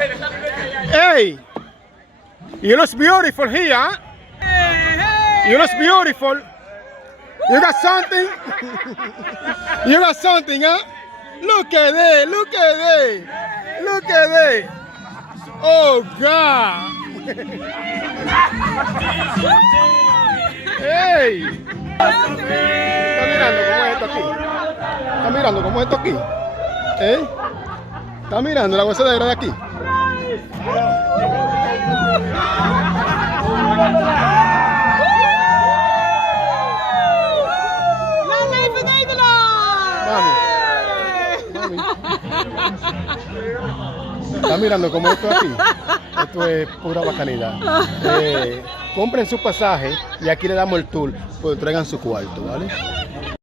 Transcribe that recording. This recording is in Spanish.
Hey, you look beautiful here. Huh? You look beautiful. You got something? You got something, huh? Look at that, look at that. Look at that. Oh, God. Hey. ¿Está mirando cómo es esto aquí? ¿Eh? ¿Está mirando la gozadera de aquí? Mami. ¿Está mirando cómo esto aquí? Esto es pura bacanidad. Compren su pasaje y aquí le damos el tour, pues traigan su cuarto, ¿vale?